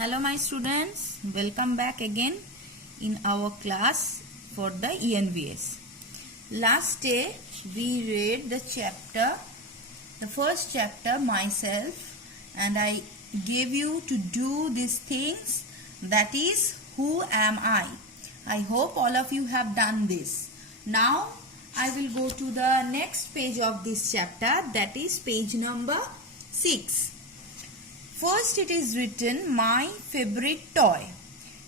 Hello my students, welcome back again in our class for the ENVS. Last day we read the first chapter myself, and I gave you to do these things, that is who am I. I hope all of you have done this. Now I will go to the next page of this chapter, that is page number 6. First it is written my favorite toy.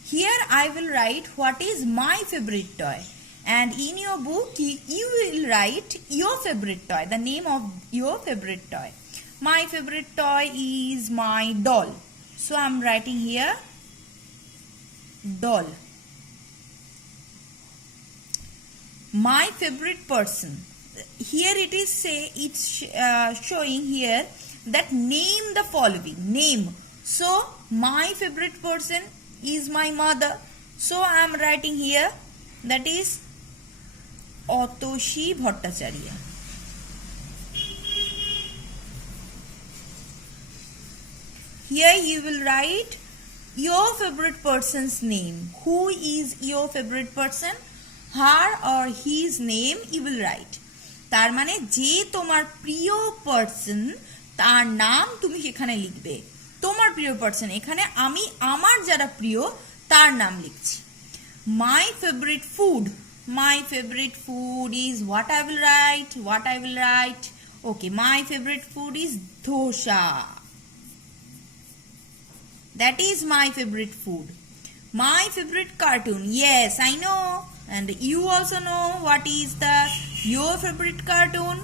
Here I will write what is my favorite toy, and in your book you will write your favorite toy, the name of your favorite toy. My favorite toy is my doll. So I am writing here doll. My favorite person. Here it is showing here that name the following. Name. So my favorite person is my mother. So I am writing here that is Atoshi Bhattacharya. Here you will write your favorite person's name. Who is your favorite person? Her or his name you will write. তার মানে যে তোমার প্রিয় person তার নাম তুমি সেখানে লিখবে। তোমার প্রিয় পারসন, এখানে আমি আমার যারা প্রিয় তার নাম লিখছি। My favorite food. My favorite food is what I will write. Okay, my favorite food is dosa. That is my favorite food. My favorite cartoon. Yes, I know. And you also know what is your favorite cartoon.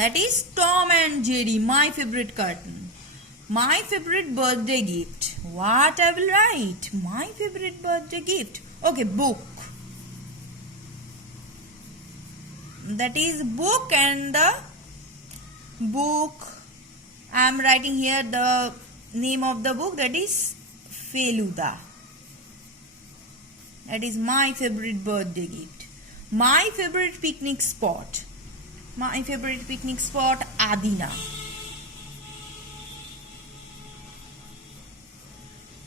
That is Tom and Jerry, my favorite cartoon. My favorite birthday gift. What I will write? My favorite birthday gift. Okay, book. That is book, and the book I am writing here the name of the book, that is Feluda. That is my favorite birthday gift. My favorite picnic spot. My favorite picnic spot, Adina.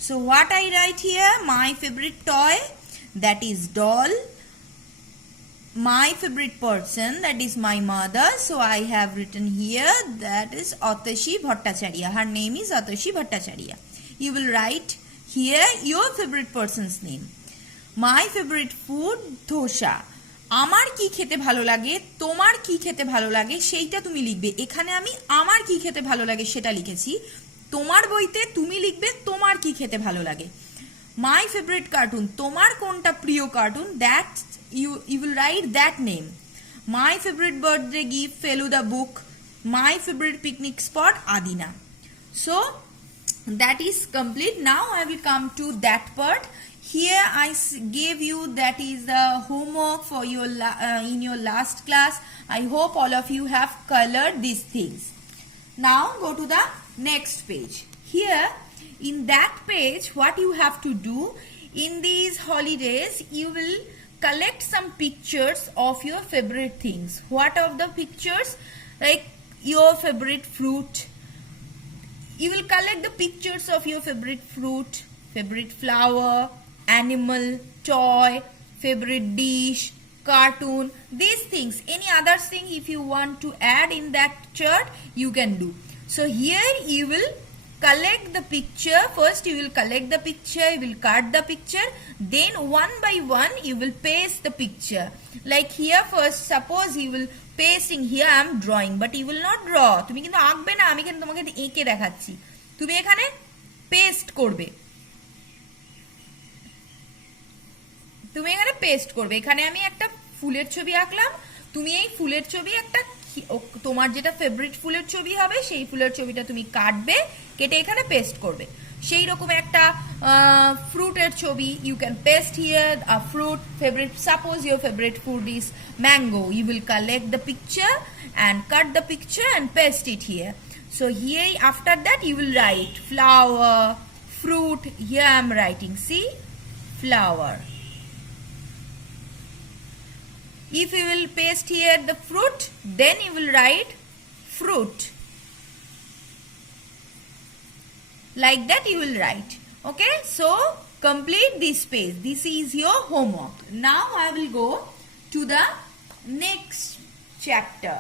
So what I write here? My favorite toy, that is doll. My favorite person, that is my mother. So I have written here that is Atoshi Bhattacharya. Her name is Atoshi Bhattacharya. You will write here your favorite person's name. My favorite food, dosa. আমার কি খেতে ভালো লাগে, তোমার কি খেতে ভালো লাগে সেইটা তুমি লিখবে। এখানে আমি আমার কি খেতে ভালো লাগে সেটা লিখেছি, তোমার বইতে তুমি লিখবে তোমার কি খেতে ভালো লাগে। মাই ফেভারিট কার্টুন, তোমার কোনটা প্রিয় cartoon, that you will write that name. My favourite birthday gift, Feluda book. My favourite picnic spot, Adina. So that is complete. Now I will come to that part. Here I gave you that is the homework for your in your last class. I hope all of you have colored these things. Now go to the next page. Here in that page what you have to do in these holidays, you will collect some pictures of your favorite things. What of the pictures? Like your favorite fruit. You will collect the pictures of your favorite fruit, favorite flower, animal, toy, favorite dish, cartoon, these things. Any other thing if you want to add in that chart, you can do. So here you will collect the picture. First you will collect the picture, you will cut the picture, then one by one you will paste the picture. Like here first, suppose you will pasting here I am drawing, but you will not draw. তুমি কিন্তু আঁকবে না, আমি কিন্তু তোমাকে এঁকে দেখাচ্ছি। তুমি এখানে পেস্ট করবে, এখানে আমি একটা ফুলের ছবি আঁকলাম, তুমি এই ফুলের ছবি একটা তোমার যেটা ফেভারিট ফুলের ছবি হবে সেই ফুলের ছবিটা তুমি কাটবে, কেটে এখানে পেস্ট করবে। সেই রকম একটা fruited ছবি, you can paste here a fruit favorite. Suppose your favorite food is mango, you will collect the picture and cut the picture and paste it here. So here after that you will write flower, fruit. Here I am writing, see, flower. If you will paste here the fruit, then you will write fruit. Like that you will write. Okay, so complete this page. This is your homework. Now I will go to the next chapter.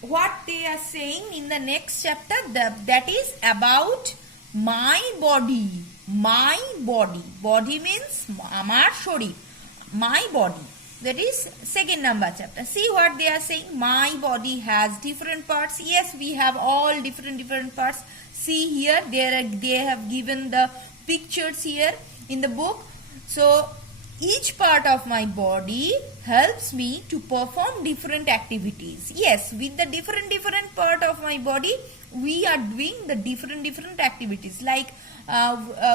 What they are saying in the next chapter, that is about my body. My body. Body means amar shorif. My body. That is second number chapter. See what they are saying. My body has different parts. Yes, we have all different parts. See here, they have given the pictures here in the book. So each part of my body helps me to perform different activities. Yes, with the different part of my body, we are doing the different activities. Like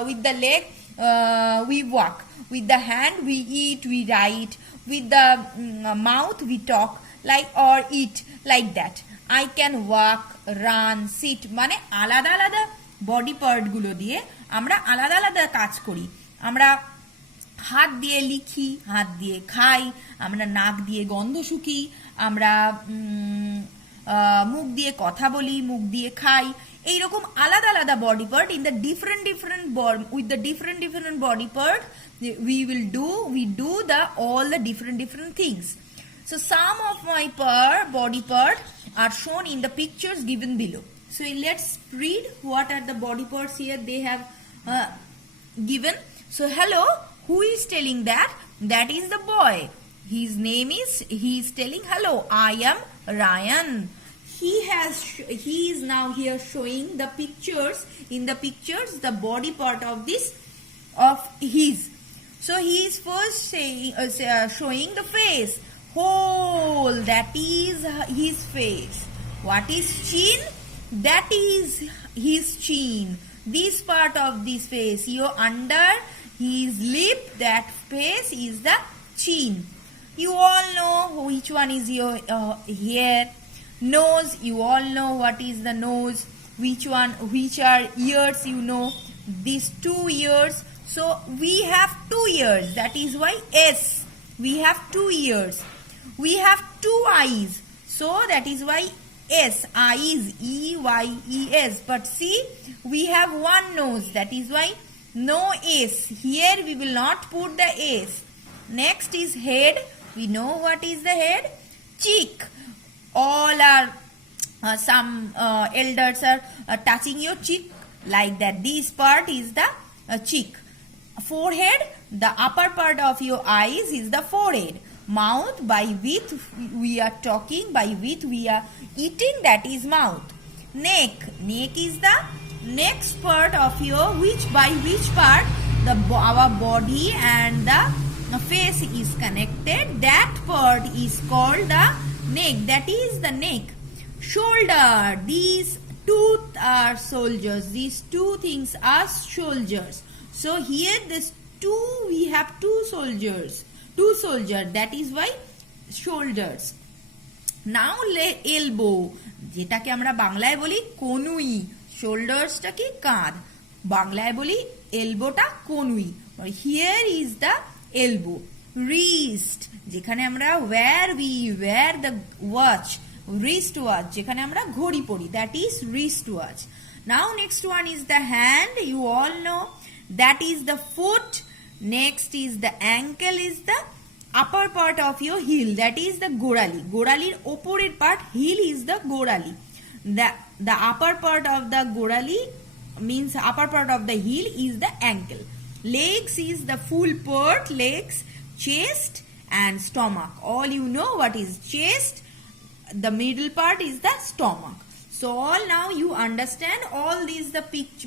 with the leg, we walk. With the hand, we eat, we write. With the mouth, we talk, like, or eat, like that. I can walk, run, sit. মানে আলাদা আলাদা body part গুলো দিয়ে আমরা আলাদা আলাদা কাজ করি। আমরা হাত দিয়ে লিখি, হাত দিয়ে খাই, আমরা নাক দিয়ে গন্ধ শুকি, আমরা মুখ দিয়ে কথা বলি, মুখ দিয়ে খাই। এইরকম আলাদা আলাদা body part in the different with the different body part we do the all the different things. So some of my body part are shown in the pictures given below. So let's read what are the body parts here they have given. So hello, who is telling that? That is the boy. His name is, he is telling hello, I am Ryan. He is now here showing the pictures, in the pictures the body part of this of his. So he is first saying showing the face. Whole, that is his face. What is chin? That is his chin. This part of this face, your under his lip, that face is the chin. You all know which one is your hair. Nose, you all know what is the nose. Which are ears, you know. These 2 ears. So we have 2 ears. That is why S. We have 2 ears. We have 2 eyes. So that is why S. Eyes. EYES. But see, we have 1 nose. That is why no S. Here we will not put the S. Next is head. We know what is the head. Cheek. All are some elders are touching your cheek like that. This part is the cheek. Forehead, the upper part of your eyes is the forehead. Mouth, by which we are talking, by which we are eating, that is mouth. Neck is the next part of your, by which part our body and the face is connected. That part is called the neck. That is the neck. Shoulder, these 2 are soldiers. These 2 things are soldiers. So here this 2, we have 2 soldiers. 2 soldiers, that is why shoulders. Now elbow, যেটাকে আমরা বাংলায় বলি কনুই, শোল্ডার্সটা কি কাঁধ, বাংলায় বলি এলবোটা কনুই। Here is the elbow. Wrist, যেখানে আমরা where we wear the watch, wrist watch, যেখানে আমরা ঘড়ি পরি, that is wrist watch. Now next one is the hand. You all know that is the foot. Next is the ankle, is the upper part of your heel, that is the gorali. Goralir oporer part, heel is the gorali. The upper part of the gorali means upper part of the heel is the ankle. Legs is the full part, legs, chest and stomach. All you know what is chest. The middle part is the stomach. So all now you understand all these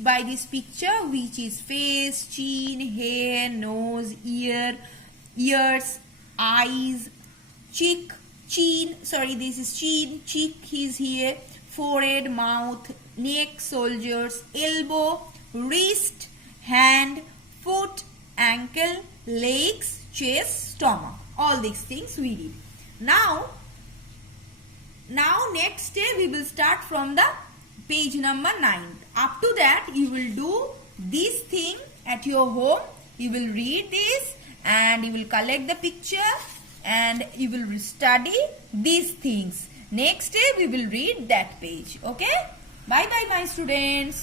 by this picture, which is face, chin, hair, nose, ears, eyes, cheek, this is chin, cheek is here, forehead, mouth, neck, soldiers, elbow, wrist, hand, foot, ankle, legs, chest, stomach. All these things we did. Now next day we will start from the page number 9. Up to that you will do this thing at your home. You will read this and you will collect the picture and you will study these things. Next day we will read that page. Okay? Bye bye my students.